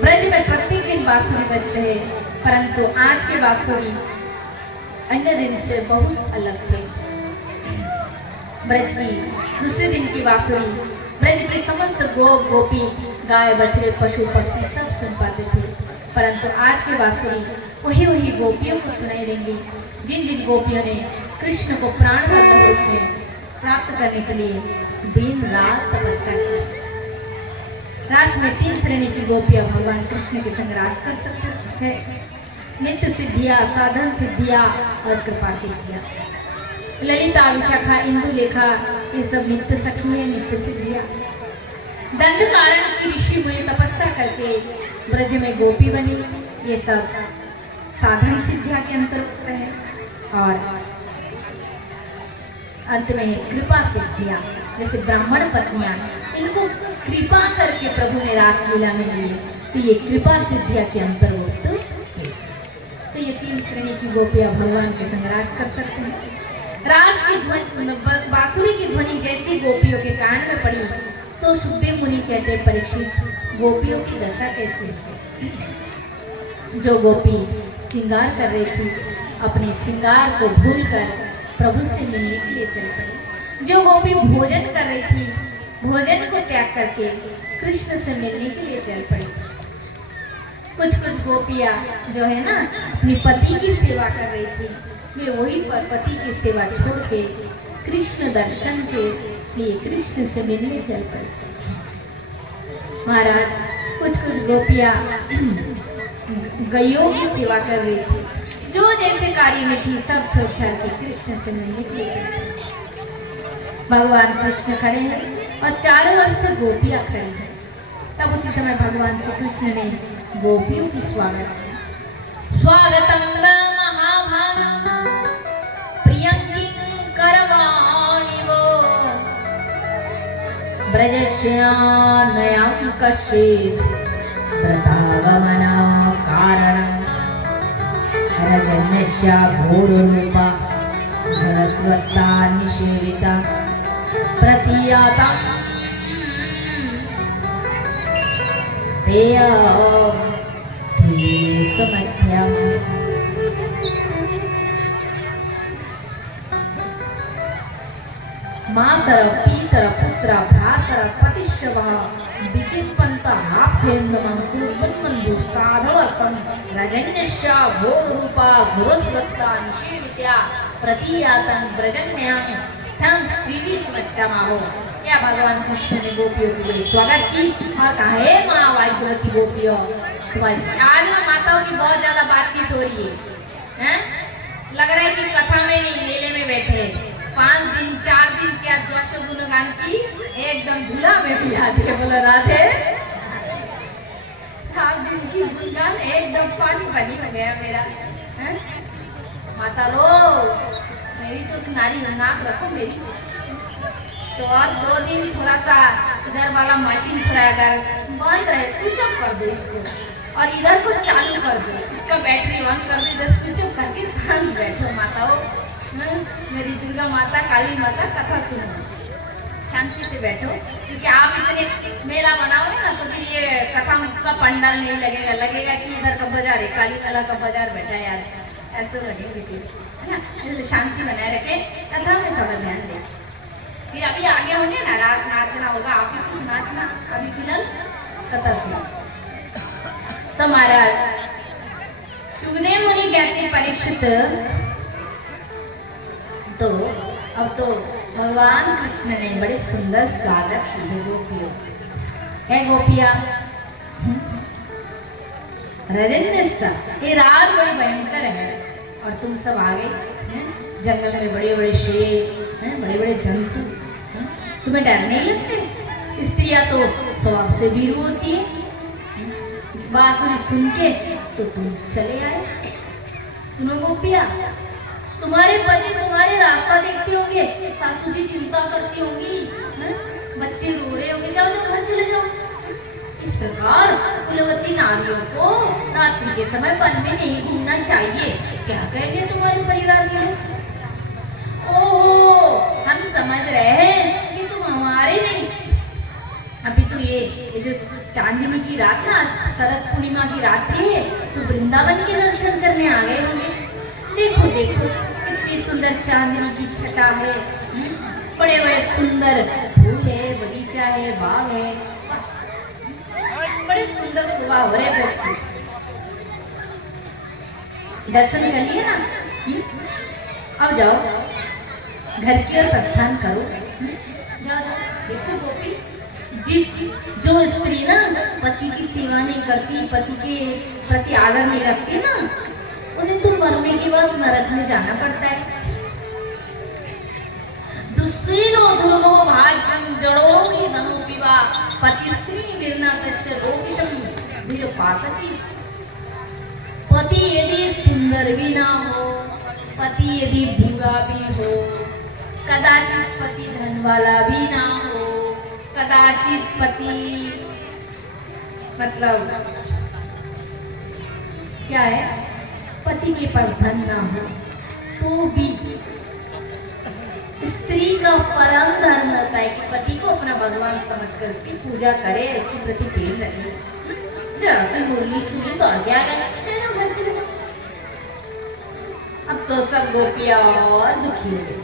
ब्रज में प्रत्येक दिन बांसुरी बजते हैं, परंतु आज के बांसुरी अन्य दिन से बहुत अलग थे। ब्रज की दूसरे दिन की बांसुरी ब्रज के समस्त गोपी, गाय, बछड़े, पशु, पक्षी सब सुन पाते थे, परंतु आज की बांसुरी वही गोपियों को सुनाई देंगी जिन जिन गोपियों ने कृष्ण को प्राण वल्लभ रूप में प्राप्त करने के लिए दिन रात तपस्या की। रास में 3 श्रेणी की गोपियां भगवान कृष्ण के संग रास कर सकते हैं। नित्य सिद्धिया, साधन सिद्धिया और कृपा सिद्धिया। ललिता, विशाखा, इंदुलेखा ये सब नित्य सखी है, नित्य सिद्धिया। दंड कारण की ऋषि मुनि तपस्या करके ब्रज में गोपी बनी, ये सब साधन सिद्धिया के अंतर्गत है। और अंत में कृपा सिद्धिया, जैसे ब्राह्मण पत्नियां, इनको कृपा करके प्रभु ने रास लीला में लिए, तो ये कृपा सिद्धिया के अंतर्गत है। तो ये 3 श्रेणी की गोपियां भगवान के संग रास कर सकते हैं। रास की ध्वनि, बांसुरी की ध्वनि जैसी गोपियों के कान में पड़ी तो सुखदेव मुनि कहते, परीक्षित, गोपियों की दशा कैसी है? जो गोपी श्रृंगार कर रही थी, अपने श्रृंगार को भूलकर प्रभु से मिलने के लिए चल पड़ी। जो गोपी भोजन कर रही थी, भोजन को त्याग करके कृष्ण से मिलने के लिए चल पड़ी। कुछ गोपियां जो है ना, अपनी पति की सेवा कर रही थी, वे वही पति की सेवा छोड़ के कृष्ण दर्शन के लिए कृष्ण से मिलने चल पड़ी। महाराज, कुछ गोपियां गैयों की सेवा कर रही थी, जो जैसे कार्य में थी सब छोड़ छाड़ के कृष्ण से मिलने के लिए चल पड़ी। भगवान कृष्ण खड़े हैं और चारों ओर से गोपियां खड़ी हैं। तब उसी समय भगवान श्री कृष्ण ने गोपियों की स्वागत किया। स्वागतम महाभागम प्रियंकिं करवाणि वो ब्रजस्यानयं कश्चित् व्रतागमना कारणं रजन्यस्या घोररूपा धनस्वत्ता निषेविता प्रतीयातं स्त्रीसमध्यम्। मातर, पीतर, पुत्र, भ्रातर, पतिश्रवः विचित्पन्तः हाफेन्दुमं कुर्वन्बन्धु साधवसं रजन्यस्या घोररूपा घोरस्वत्ता निषेवित्या प्रतीयातं ब्रजन्यां स्थं स्त्रीसमध्यमाहो। क्या भगवान कृष्ण ने गोपियों की बड़ी स्वागत की और कहा, हे माँ वाग्यवती गोपियों, आज माताओं की बहुत ज्यादा बातचीत हो रही है? लग रहा है कि कथा में नहीं, मेले में बैठे। 5 दिन 4 दिन क्या जश गुणगान की एकदम धुला में भी आती है। बोला राधे, 4 दिन की गुणगान एकदम पानी हो गया मेरा। माता रो, मैं भी तो नारी हूँ, नाक रखो मेरी। तो और 2 दिन थोड़ा सा इधर वाला मशीन थोड़ा अगर बंद रहे, स्विच ऑफ कर दो इसको, और इधर को चालू कर दो, इसका बैटरी ऑन कर दो, इधर स्विच ऑफ करके शांत बैठो माताओं। मेरी दुर्गा माता, काली माता, कथा सुनो, शांति से बैठो, क्योंकि आप इतने मेला बनाओगे ना तो फिर ये कथा का पंडाल नहीं लगेगा, लगेगा कि इधर का बाजार है, काली कला का बाजार बैठा है यार, ऐसे लगेगा, है ना। इसलिए शांति बनाए रखे, कथा में थोड़ा ध्यान दें। फिर अभी आगे होंगे ना, रात नाचना होगा, आप भी नाचना, अभी फिलहाल कथा सुनो। तो महाराज सुखदेव मुनि कहते, परीक्षित, तो अब तो भगवान कृष्ण ने बड़े सुंदर स्वागत की है गोपियों। है गोपियां, रजन्यस्या, ये रात बड़ी भयंकर है और तुम सब आ गए। जंगल में बड़े बड़े शेर हैं, बड़े बड़े जंतु, तुम्हें डर नहीं लगते? स्त्रियां तो स्वभाव से भीरू होती है। बांसुरी सुन के तो तुम चले आए। सुनो गोपिया, तुम्हारे पति तुम्हारे रास्ता देखते होंगे, सासू जी चिंता करती होंगी, बच्चे रो रहे होंगे, जाओ जाओ घर चले जाओ। इस प्रकार कुलवती नारियों को रात्रि के समय वन में नहीं घूमना चाहिए। क्या कहेंगे तुम्हारे परिवार के लोग? ओहो, हम समझ रहे हैं कि तुम हमारे नहीं, अभी तो ये जो चांदनी की रात ना, शरद पूर्णिमा की रात है, तो वृंदावन के दर्शन करने आ गए होंगे। देखो देखो कितनी सुंदर चांदनी की छटा है, बड़े बड़े सुंदर फूल है, बगीचा है, बाग है, बड़े सुंदर सुबह हो रहे बच्चे। दर्शन कर लिए ना, अब जाओ घर की ओर प्रस्थान करो। जाओ देखो गोपी, जो स्त्री ना पति की सेवा नहीं करती, पति के प्रति आदर नहीं रखती ना, उन्हें तो मरने के बाद नरक में जाना पड़ता है। दुस्सीलो दुर्गो भाग्यम जड़ो में धनु विवाह, पति स्त्री विरना तस्य रोगिशम विरपातति। पति यदि सुंदर भी ना हो, पति यदि बूढ़ा भी हो, कदाचित पति धन वाला भी ना हो, कदाचित पति मतलब क्या है, पति के पास धन ना हो, तो भी स्त्री का परम धर्म होता है कि पति को अपना भगवान समझकर उसकी पूजा करे, उसके प्रति प्रेम रखे। जरा से मुरली सुनी तो आ गया, घर चले जाओ। अब तो सब गोपियां और दुखी हो गई।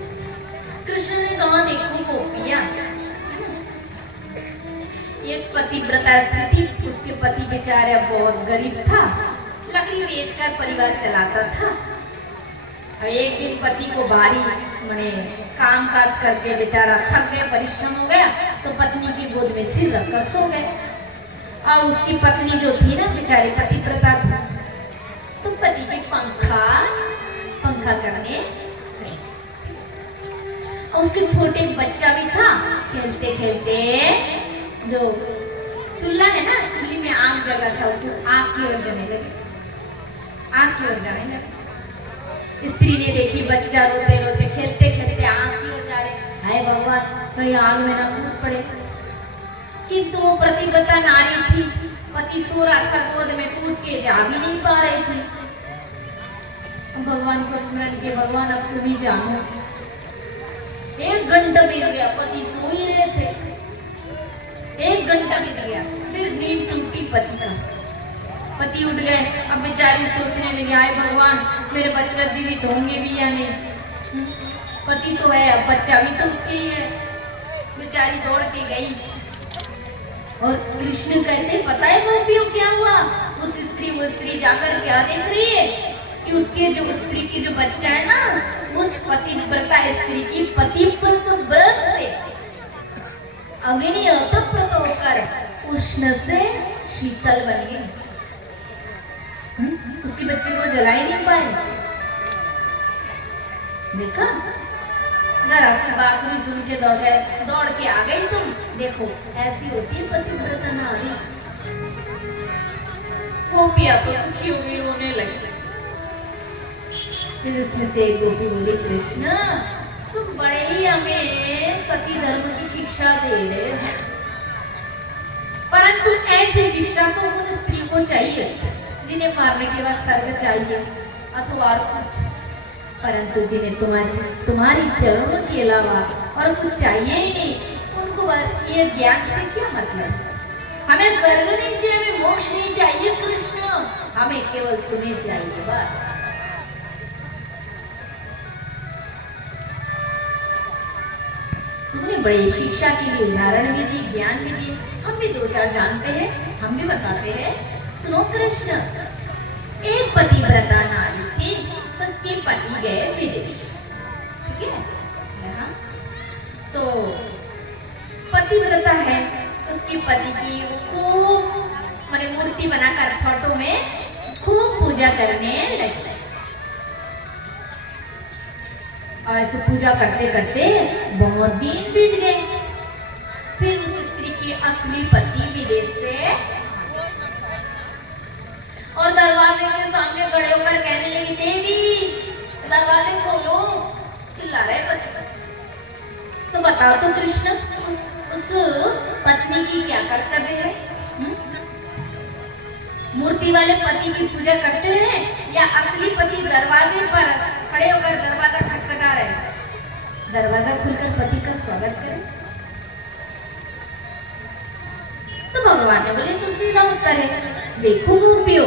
कृष्ण ने कहा देखो गोपियां, एक पतिव्रता स्त्री थी, उसके पति बेचारा बहुत गरीब था, लकड़ी बेचकर परिवार चलाता था। एक दिन पति को भारी माने काम काज करके बेचारा थक गया, परिश्रम हो गया, तो पत्नी की गोद में सिर रखकर सो गए। और उसकी पत्नी जो थी ना बेचारी पतिव्रता था, तो पति के पंखा करने, और उसके छोटे बच्चा भी था। खेलते खेलते जो चूल्हा है ना, चूल्हे में आग जगा था, तो आग की ओर जाने लगे, आग की ओर जाने लगे। स्त्री ने देखी बच्चा रोते रोते खेलते खेलते आग की ओर जा रहे, हाय भगवान कहीं आग में ना कूद पड़े। किंतु वो प्रतिव्रता नारी थी, पति सो रहा था गोद में, कूद के जा भी नहीं पा रही थी। भगवान को स्मरण किया, भगवान अब तुम ही जानो। 1 घंटा बीत गया, पति सो ही रहे थे, 1 घंटा बीत गया, फिर नींद टूटी पति का, पति उठ गए। अब बेचारी सोचने लगी, हाय भगवान मेरे बच्चा जीवित होंगे भी या नहीं। पति तो है, अब बच्चा भी तो उसके ही है। बेचारी दौड़ के गई और कृष्ण कहते पता है गोपियों क्या हुआ, वो स्त्री जाकर क्या देख रही है कि उसके जो स्त्री की जो बच्चा है ना, उस पतिव्रता स्त्री की पतिव्रत व्रत से अग्नि अतप्त होकर उष्ण से शीतल बन गई। उसके बच्चे को जला ही नहीं पाए। देखा, जरा सी बांसुरी सुन के दौड़ के आ गई तुम। देखो ऐसी होती है पतिव्रता नारी। गोपियां तो दुखी हो गई, रोने लगी। फिर उसमें से एक गोपी बोली, कृष्ण तुम बड़े ही हमें सती धर्म की शिक्षा दे रहे हो, परंतु ऐसी शिक्षा तो उन स्त्री को चाहिए जिन्हें मारने के बाद स्वर्ग चाहिए अथवा कुछ, परंतु जिन्हें तुम्हारी चरणों के अलावा और कुछ चाहिए ही नहीं, उनको बस ये ज्ञान से क्या मतलब। हमें स्वर्ग नहीं चाहिए, हमें मोक्ष नहीं चाहिए कृष्ण, हमें केवल तुम्हें चाहिए बस। तुमने बड़े शिक्षा के लिए उदाहरण भी दी, ज्ञान भी दिए, हम भी 2-4 जानते हैं, हम भी बताते हैं। सुनो कृष्ण, एक पतिव्रता नारी थी, उसके पति गए विदेश, ठीक है यहाँ तो पतिव्रता है, उसके पति की खूब माने मूर्ति बनाकर फोटो में खूब पूजा करने लगी। और ऐसे पूजा करते करते बहुत दिन बीत गए। फिर उस स्त्री की असली पति विदेश से और दरवाजे के सामने खड़े होकर कहने लगी, देवी दरवाजे खोलो, चिल्ला रहे पति। तो बताओ तो कृष्ण, उस पत्नी की क्या कर्तव्य है? मूर्ति वाले पति की पूजा करते हैं या असली पति दरवाजे पर खड़े होकर दरवाजा खटखटा रहे? दरवाजा खुलकर पति का स्वागत करें। तो भगवान ने बोले तो सीधा उत्तर है, देखो गोपियों,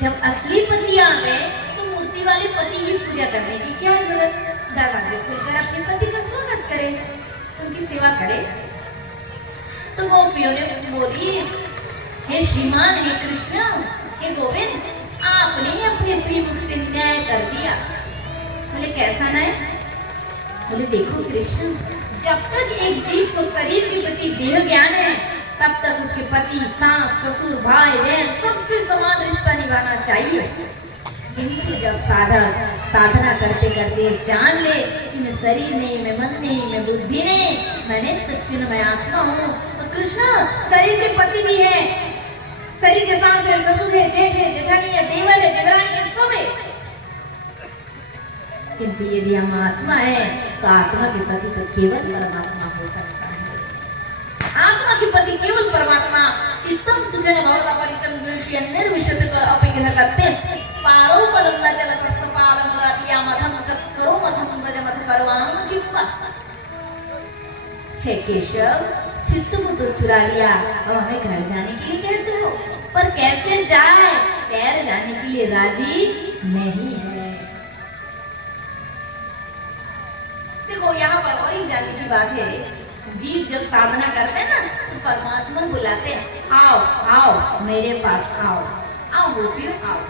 जब असली पति आ गए तो मूर्ति वाले पति की पूजा करने की क्या जरूरत, दरवाजे खोलकर अपने पति का स्वागत करें, उनकी सेवा करें। तो गोपियों ने बोली, हे श्रीमान, हे कृष्ण, हे गोविंद, आपने अपने श्रीमुख से न्याय कर दिया। बोले कैसा न्याय? बोले देखो कृष्ण, जब तक एक जीव को शरीर के प्रति देह ज्ञान है तब तक उसके पति, सास, ससुर, भाई, बहन सबसे समान रिश्ता निभाना चाहिए। किंतु जब साधना करते करते जान ले कि मैं शरीर नहीं, मैं मन नहीं, मैं बुद्धि नहीं, मैंने तो मैं आत्मा हूँ, तो कृष्ण शरीर के पति भी है, शरीर के सास है, ससुर है, जेठ है, जेठानी है, देवर है, देवरानी है, सब है। किंतु यदि हम आत्मा है तो आत्मा के पति तो केवल परमात्मा हो सकता है। आत्मा के पति केवल परमात्मा। चित्तम सुखेन भवता परितम गृह्य निर्विशते कर अपिग्रह करते पारो पदंगा जलतस्त पादम लातिया मधम करो मधम व्रज मध करवाम किंवा। हे केशव, चित्त को तो चुरा लिया, अब हमें घर जाने के लिए कहते हो, पर कैसे जाए? पैर जाने के लिए राजी नहीं है। देखो यहाँ पर और एक जानने की बात है, जीव जब साधना करते हैं ना तो परमात्मा बुलाते हैं, आओ आओ मेरे पास आओ, आओ गोपियों आओ,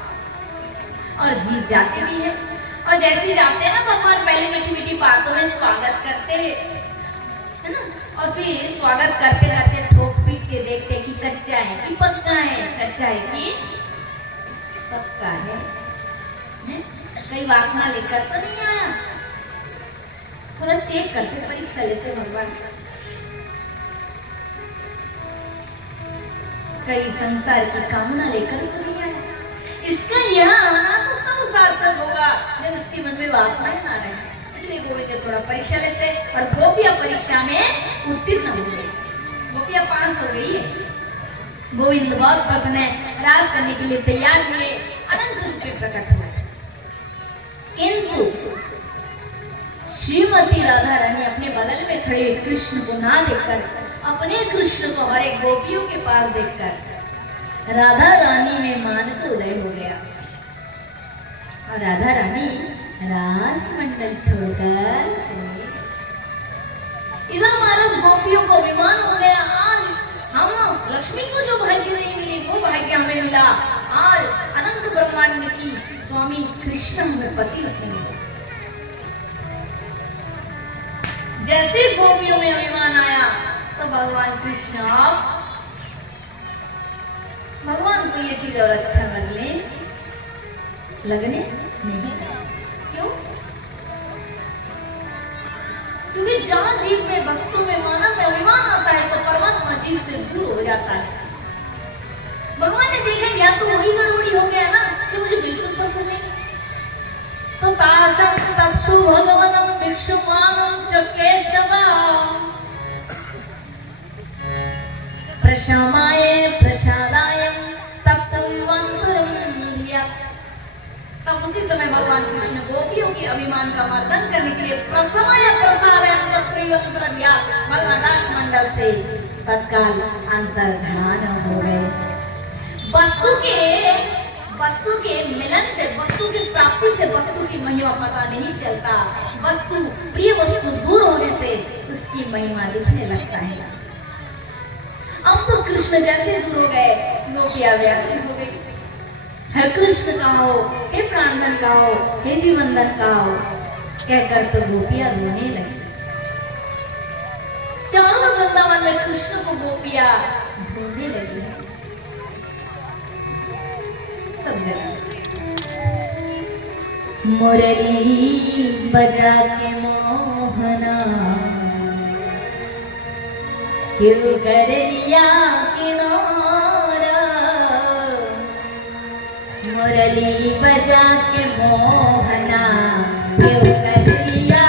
और जीव जाते भी हैं। और जैसे जाते हैं ना, भगवान पहले मीठी मीठी बातों में स्वागत करते हैं, है ना, और फिर स्वागत करते करते ठोक पीट के देखते कि कच्चा है कि पक्का है, कच्चा है कि पक्का है, कई वासना लेकर तो नहीं आया। थोड़ा चेक करते, परीक्षा लेते भगवान। कई संसार की कामना लेकर तो नहीं आया। इसका यहाँ आना तो तब सार्थक होगा जब उसके मन में वासनाएं ना रहे। इसलिए गोविंद ने थोड़ा परीक्षा लेते, और गोपियां परीक्षा में उत्तीर्ण हो गई, गोपियां पास हो गई है। गोविंद बहुत प्रसन्न है, राज करने के लिए तैयार हुए, अनंत रूप में प्रकट हुए। किंतु श्रीमती राधा रानी अपने बगल में खड़े कृष्ण को ना देखकर, अपने कृष्ण को हर एक गोपियों के पास देखकर राधा रानी में मान को उदय हो गया, और राधा रानी रास मंडल छोड़कर चली। इधर महाराज गोपियों को अभिमान हो गया, आज हम लक्ष्मी को जो भाग्य नहीं मिली वो भाग्य हमें मिला, आज अनंत ब्रह्मांड की स्वामी कृष्ण हमें पति रखेंगे। जैसे गोपियों में अभिमान आया तो भगवान कृष्ण, भगवान को ये चीज और अच्छा लगने नहीं। क्यों? क्योंकि जहां जीव में, भक्तों में, मानव में अभिमान आता है तो परमात्मा जीव से दूर हो जाता है। भगवान ने देखा या तो वही गड़बड़ी हो गया ना जो मुझे बिल्कुल पसंद नहीं, तो ताशं तत्सु भगवनं भिक्षुमानं च केशवं प्रशमाय प्रसादाय तप्तविवान्तरं धियात्। तब उसी समय भगवान कृष्ण गोपियों के अभिमान का मर्दन करने के लिए प्रशमाय प्रसादाय तप्तविवान्तरं धियात् भगवान रास मंडल से तत्काल अंतर्धान हो गए। वस्तु के मिलन से, वस्तु की प्राप्ति से वस्तु की महिमा पता नहीं चलता, वस्तु, प्रिय वस्तु दूर होने से उसकी महिमा दिखने लगता है। अब तो कृष्ण जैसे दूर हो गए, गोपियां व्याकुल हो गई, हे कृष्ण कहो, हे प्राणधन कहो, हे जीवनधन कहो, कहकर तो गोपियां रोने लगी। चारों वृंदावन में कृष्ण को गोपियां ढूंढने लगी, सब जगह। मुरली बजा के मोहना क्यों कर लिया किनारा, मुरली बजा के मोहना क्यों कर लिया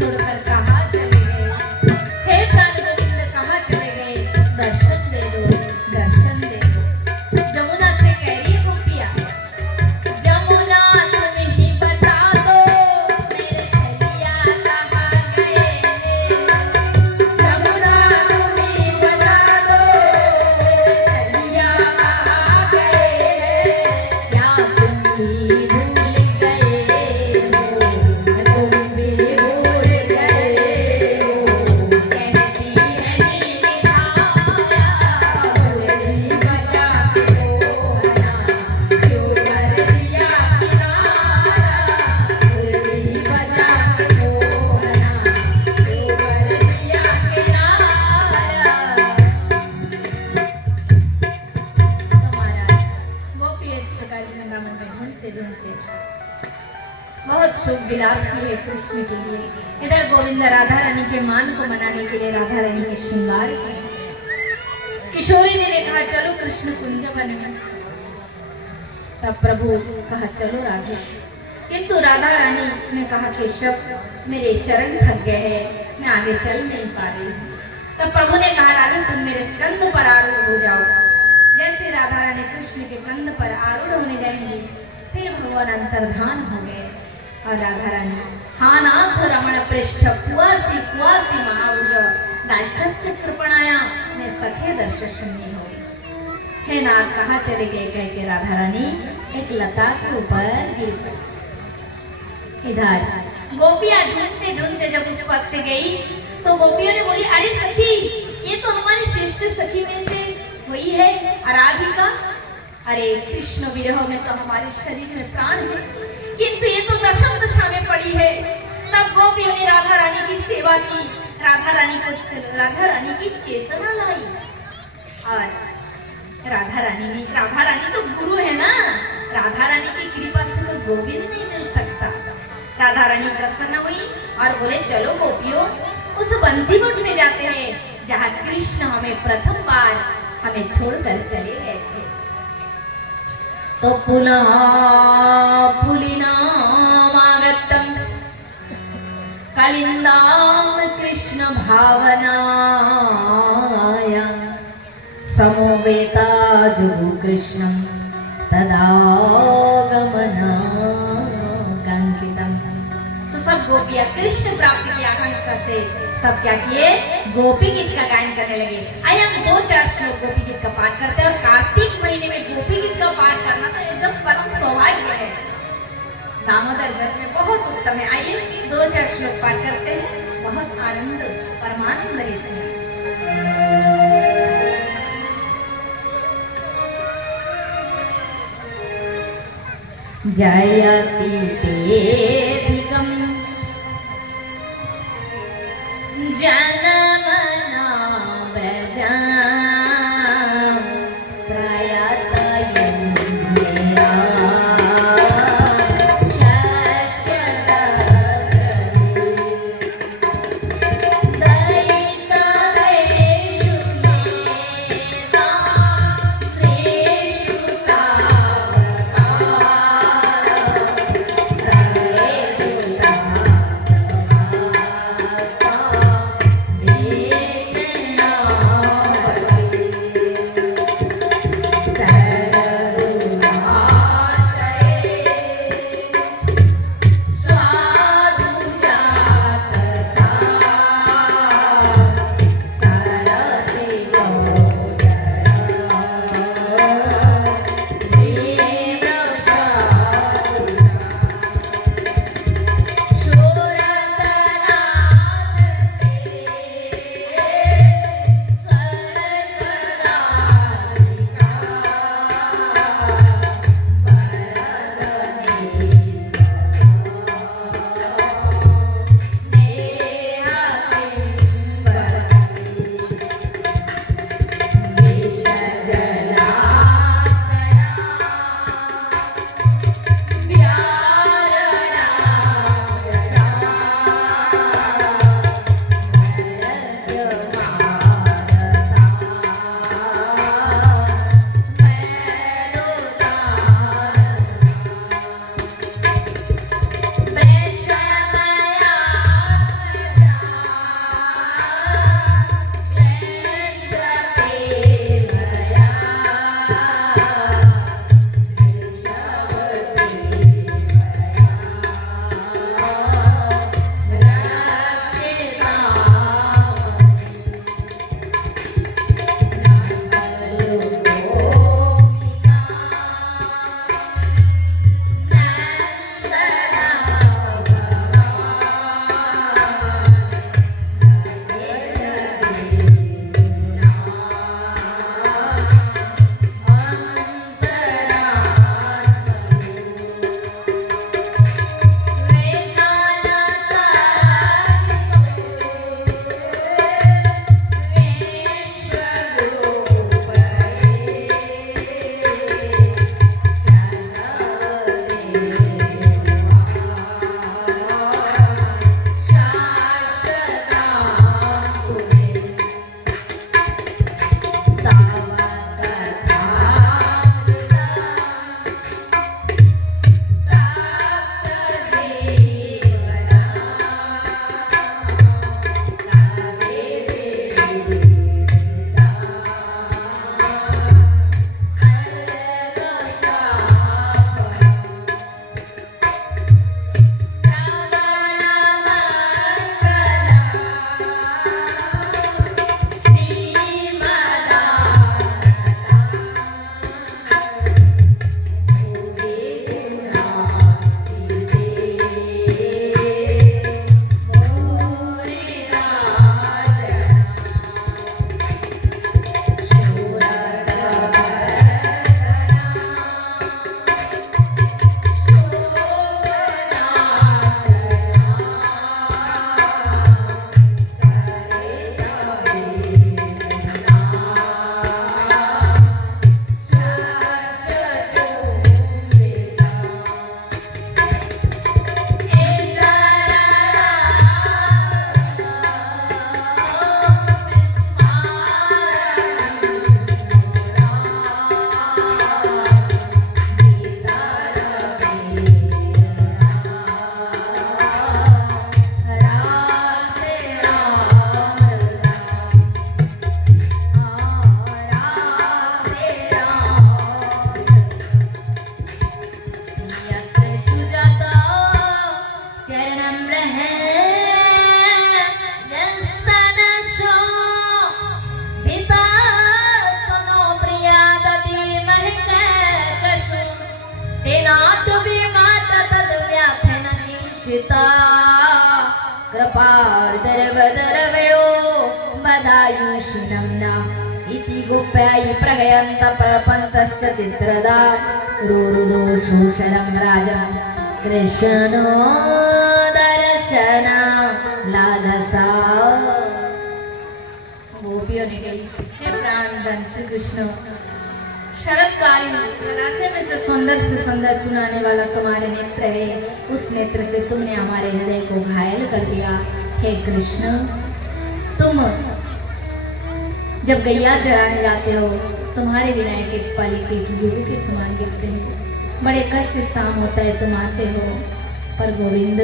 छोड़कर कहाँ चले गए? हे प्राण गोविंद कहाँ चले गए? दर्शन दे दो, दर्शन दे दो। जमुना से कह रही है गोपिया, जमुना तुम ही बता दो मेरे छलिया कहाँ गए? जमुना तुम ही बता दो मेरे छलिया कहाँ गए? क्या तुम भी भूल गए हो? तुम भी भूल गए हो? कहती है नीली धारा मुरली बजा के मोहना, क्यों कर दिया किनारा? मुरली बजा के मोहना, क्यों कर दिया किनारा? तो महाराज गोपी इस प्रकार वृंदावन में ढूंढते ढूंढते बहुत शुभ विलाप किए कृष्ण के लिए। इधर गोविंद राधा रानी के मान को मनाने के लिए राधा रानी के श्रृंगार किए। किशोरी जी ने कहा चलो कृष्ण कुंज वन में। तब प्रभु कहा चलो राधे, किंतु राधा रानी ने कहा केशव मेरे चरण थक गए हैं, मैं आगे चल नहीं पा रही हूँ। तब प्रभु ने कहा राधा तुम मेरे स्कंद पर आरूढ़ हो जाओ। जैसे राधा रानी कृष्ण के कंध पर आरूढ़ होने जाएंगी, फिर भगवान अंतर्धान हो गए और राधा रानी हानाथ रमण पृष्ठ कुआसी कुआसी महाउज दास्यस्य कृपणाया मैं सखे दर्शनी हो। हे नाथ कहाँ चले गए कह के राधा रानी एक लता के ऊपर गिर गई। इधर गोपियां ढूंढते ढूंढते जब उस पद से गई तो गोपियों ने बोली अरे सखी ये तो हमारी श्रेष्ठ सखी में से वही है आराधिका। अरे कृष्ण विरह में तो हमारे शरीर में प्राण है, किंतु ये तो दशम दशा में पड़ी है। तब गोपियों ने राधा रानी की सेवा की, राधा रानी की चेतना लाई और राधा रानी तो गुरु है ना, राधा रानी की कृपा से तो गोविंद नहीं मिल सकता। राधा रानी प्रसन्न हुई और बोले चलो गोपियों उस बंसीवट में जाते हैं जहाँ कृष्ण हमें प्रथम बार हमें छोड़कर चले गए थे। तो पुनः पुलिनामागतम कलिंदां कृष्ण भावनाय समोवेता जुगु कृष्णं तदागमना कंकितम। तो सब गोपियां कृष्ण प्राप्ति की आकांक्षा से सब क्या किए गोपी गीत का गायन करने लगे। आइए हम 2-4 श्लोक गोपी गीत का पाठ करते हैं। और कार्तिक महीने में गोपी गीत का पाठ करना तो एकदम परम सौभाग्य है, दामोदर व्रत में बहुत उत्तम है। आइए 2-4 श्लोक पाठ करते हैं, बहुत आनंद परमानंद इसमें। जयति तेधिकम् जनमना व्रजा है जस्तन छो पिता सुनो प्रिया दति महक कशु तेनाट भी माता तद व्याथन निशिता कृपार्दरवदरवयो बदायुषिणम्ना इति गुप्यायि प्रगयन्त प्रपन्तश्च चित्रदा रुरुदोषोषरं राजा कृष्णो दर्शन लालसा। गोपियों ने कही, हे प्राणधन श्री कृष्ण, शरदकालीन जलाशय में से सुंदर चुनाने वाला तुम्हारे नेत्र है, उस नेत्र से तुमने हमारे हृदय को घायल कर दिया। हे कृष्ण, तुम जब गैया चराने जाते हो, तुम्हारे बिना एक पल एक युग के समान गिरते हैं। बड़े कष्ट शाम होता है, तुम आते हो, पर गोविंद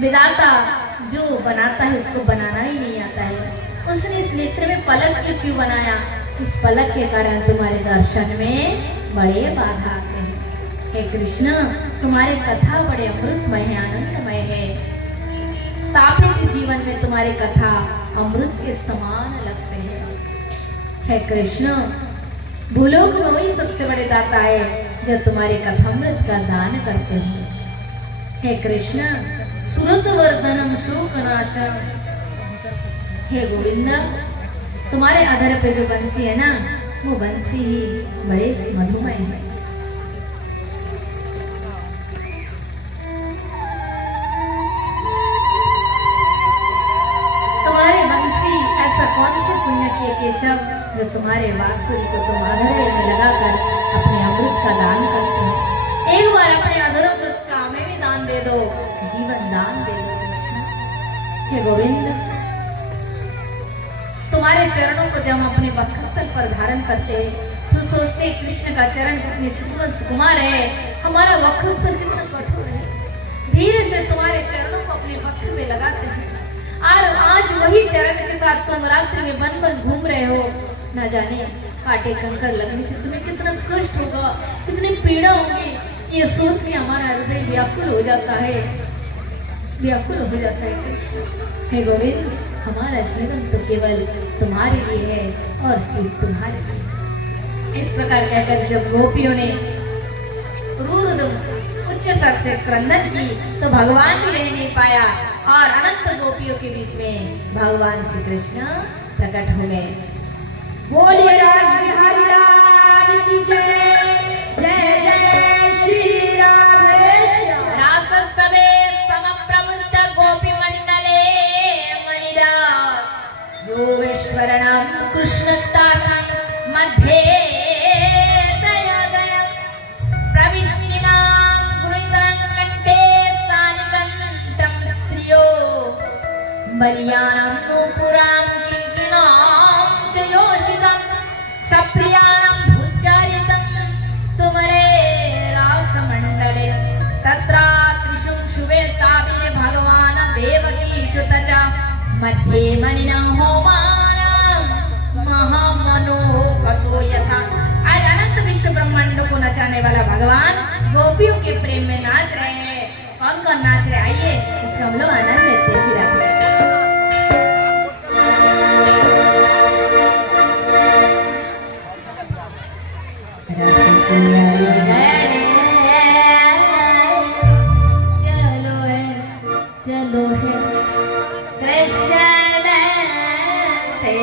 विधाता जो बनाता है उसको बनाना ही नहीं आता है। उसने इस नेत्र में पलक क्यों बनाया? इस पलक के कारण तुम्हारे दर्शन में बड़े बाधा आते हैं। हे कृष्ण, तुम्हारे कथा बड़े अमृतमय है, आनंदमय है। तापित जीवन में तुम्हारे कथा अमृत के समान लगते हैं। हे कृष्ण, भूलोक में वही सबसे बड़े दाता है जो तुम्हारे कथामृत का दान करते हैं। हे कृष्ण, सुरत वर्धनम शोक नाशम। हे गोविंद, तुम्हारे अधर पे जो बंसी है ना, वो बंसी ही बड़े मधुमय है। तुम्हारे बंसी ऐसा कौन से पुण्य किए केशव जो तुम्हारे बांसुरी को तुम अधरे में लगाकर अपने अमृत का दान करते हो। एक बार अपने अधरोमृत का हमें भी दान दे दो, जीवन दान दे दो कृष्ण। हे गोविंद, तुम्हारे चरणों को जब हम अपने वक्षस्थल पर धारण करते हैं तो सोचते हैं कृष्ण का चरण कितनी सुकुमार है, हमारा वक्षस्थल कितना कठोर है। धीरे से तुम्हारे चरणों को अपने वक्ष में लगाते हैं और आज वही चरण के साथ तुम रात्रि में वन वन घूम रहे हो। ना जाने कांटे कंकड़ लगने से तुम्हें कितना कष्ट होगा, कितनी पीड़ा होगी, ये सोच के हमारा हृदय व्याकुल हो जाता है, व्याकुल हो जाता है कृष्ण। हे गोविंद, हमारा जीवन तो केवल तुम्हारे लिए है और सिर्फ तुम्हारे लिए। इस प्रकार कहकर जब गोपियों ने रूरुद उच्च स्वर से क्रंदन की तो भगवान भी रह नहीं पाया और अनंत गोपियों के बीच में भगवान श्री कृष्ण प्रकट हो गए। बोलिए राज बिहारी लाल की जय, जय जय श्री राधेश्याम। रास सबे समप्रवृत्त गोपी मंडले मणिदा योगेश्वरणं कृष्णतासं मध्ये दयादयं प्रविष्टिनां गुरुतं कंठे सानिकंठं स्त्रियो बलियानं नूपुरां किंकिनां च योषितं सप्रियाणं भुज्जारितं तुमरे रासमण्डले तत्रा त्रिशुंशुवे ताभिने भगवान् देवकी सुत च मध्ये मणिनं होमानं महामनोहकतो यथा। आज अनंत विश्व ब्रह्मांड को नचाने वाला भगवान गोपियों के प्रेम में नाच रहे हैं। कौन कौन नाच रहे? आइए इसका हम लोग आनंद लेते हैं। श्री राधे। चलो है कृष्ण से